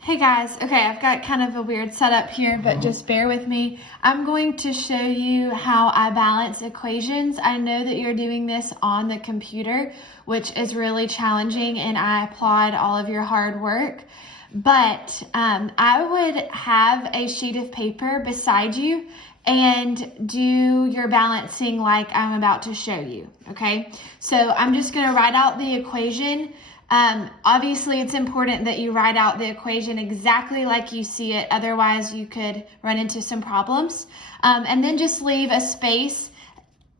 Hey guys, okay, I've got kind of a weird setup here, but just bear with me. I'm going to show you how I balance equations. I know that you're doing this on the computer, which is really challenging, and I applaud all of your hard work. But I would have a sheet of paper beside you and do your balancing like I'm about to show you, okay? So I'm just gonna write out the equation. Obviously it's important that you write out the equation exactly like you see it, otherwise you could run into some problems. And then just leave a space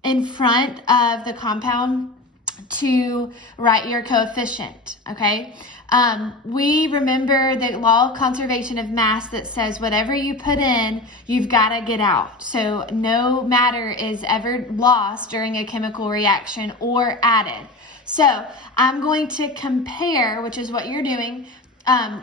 in front of the compound to write your coefficient, okay? We remember the law of conservation of mass that says whatever you put in, you've got to get out. So no matter is ever lost during a chemical reaction or added. So I'm going to compare, which is what you're doing,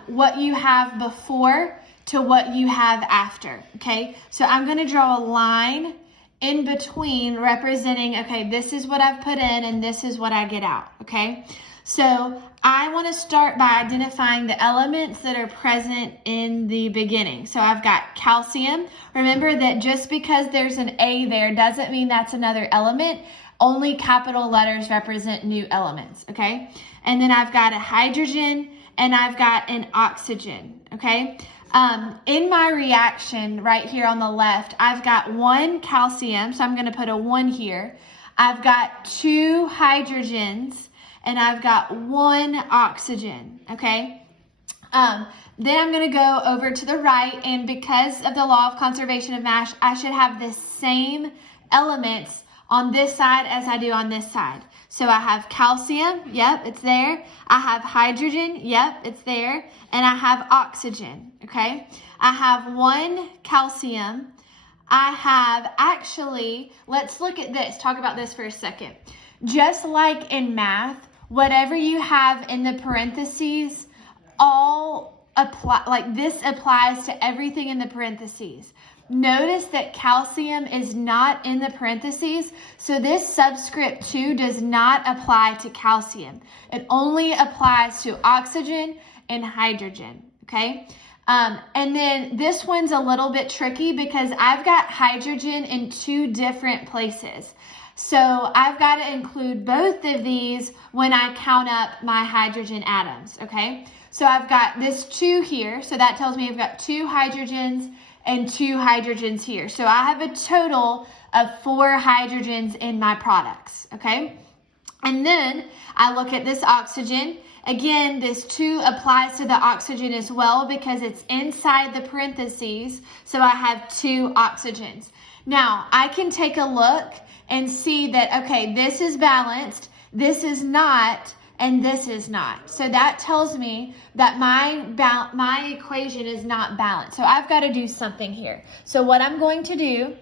what you have before to what you have after, okay? So I'm going to draw a line in between representing, okay, this is what I've put in and this is what I get out, okay? So I want to start by identifying the elements that are present in the beginning. So I've got calcium. Remember that just because there's an A there doesn't mean that's another element. Only capital letters represent new elements, okay? And then I've got a hydrogen and I've got an oxygen, okay? In my reaction right here on the left, I've got one calcium, so I'm going to put a 1 here. I've got 2 hydrogens and I've got 1 oxygen, okay? Then I'm going to go over to the right, and because of the law of conservation of mass, I should have the same elements on this side as I do on this side. So I have calcium, yep, it's there. I have hydrogen, yep, it's there. And I have oxygen, okay? I have 1 calcium. I have actually, let's look at this, talk about this for a second. Just like in math, whatever you have in the parentheses, all apply, like this applies to everything in the parentheses. Notice that calcium is not in the parentheses, so this subscript 2 does not apply to calcium. It only applies to oxygen and hydrogen, okay? And then this one's a little bit tricky because I've got hydrogen in 2 different places. So I've got to include both of these when I count up my hydrogen atoms, okay? So I've got this 2 here, so that tells me I've got 2 hydrogens and 2 hydrogens here. So I have a total of 4 hydrogens in my products, okay? And then I look at this oxygen. Again, this 2 applies to the oxygen as well because it's inside the parentheses. So I have 2 oxygens. Now, I can take a look and see that, okay, this is balanced, this is not, and this is not. So that tells me that my equation is not balanced. So I've got to do something here. So what I'm going to do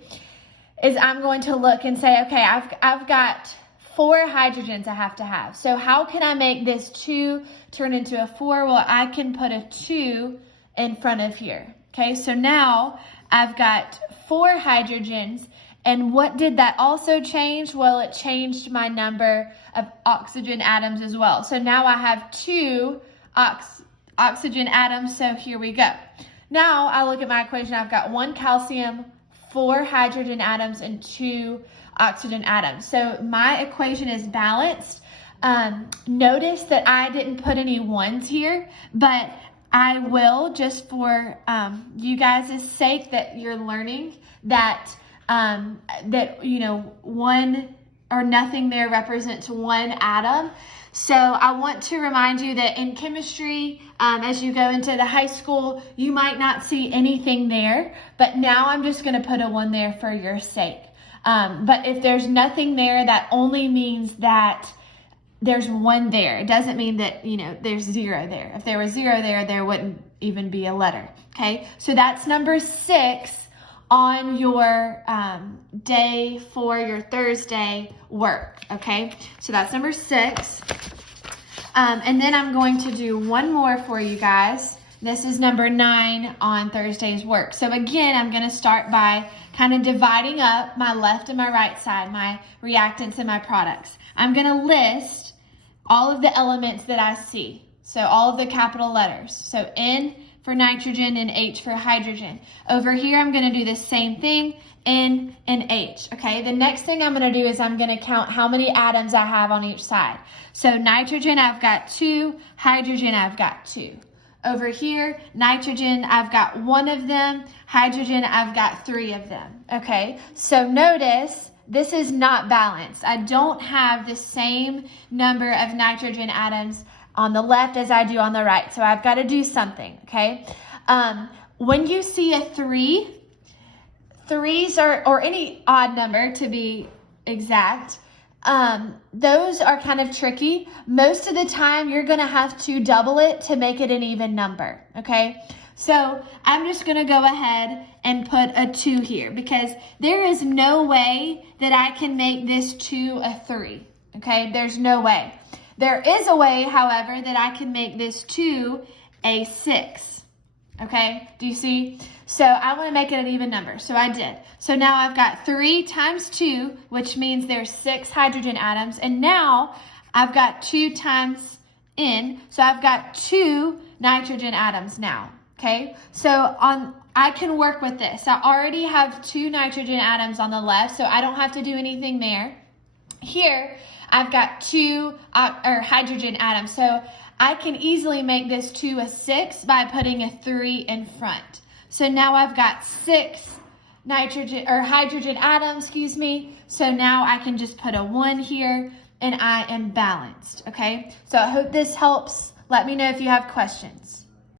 is I'm going to look and say, okay, I've got 4 hydrogens I have to have. So how can I make this 2 turn into a 4? Well, I can put a 2 in front of here. Okay, so now I've got 4 hydrogens. And what did that also change? Well, it changed my number of oxygen atoms as well. So now I have 2 oxygen atoms, so here we go. Now I look at my equation, I've got 1 calcium, 4 hydrogen atoms, and 2 oxygen atoms. So my equation is balanced. Notice that I didn't put any 1s here, but I will just for you guys' sake that you're learning that you know, 1 or nothing there represents 1 atom. So I want to remind you that in chemistry, as you go into the high school, you might not see anything there, but now I'm just going to put a 1 there for your sake. But if there's nothing there, that only means that there's 1 there. It doesn't mean that, you know, there's 0 there. If there was 0 there, there wouldn't even be a letter. Okay, so that's number 6 on your day for your Thursday work, okay? So that's number 6. And then I'm going to do 1 more for you guys. This is number 9 on Thursday's work. So again, I'm going to start by kind of dividing up my left and my right side, my reactants and my products. I'm going to list all of the elements that I see. So all of the capital letters. So N, for nitrogen and H for hydrogen. Over here, I'm going to do the same thing, N and H, okay? The next thing I'm going to do is I'm going to count how many atoms I have on each side. So nitrogen, I've got 2, hydrogen, I've got 2. Over here, nitrogen, I've got 1 of them, hydrogen, I've got 3 of them, okay? So notice, this is not balanced. I don't have the same number of nitrogen atoms on the left as I do on the right. So I've got to do something, okay? When you see a 3, threes are, or any odd number to be exact, those are kind of tricky. Most of the time, you're going to have to double it to make it an even number, okay? So I'm just going to go ahead and put a 2 here because there is no way that I can make this 2 a 3, okay? There's no way. There is a way, however, that I can make this 2 a 6, okay? Do you see? So I want to make it an even number, so I did. So now I've got 3 times 2, which means there's 6 hydrogen atoms, and now I've got 2 times N, so I've got 2 nitrogen atoms now, okay? So I can work with this. I already have 2 nitrogen atoms on the left, so I don't have to do anything there. Here, I've got 2 hydrogen atoms, so I can easily make this 2 a 6 by putting a 3 in front. So now I've got 6 hydrogen atoms, So now I can just put a 1 here and I am balanced, okay? So I hope this helps. Let me know if you have questions.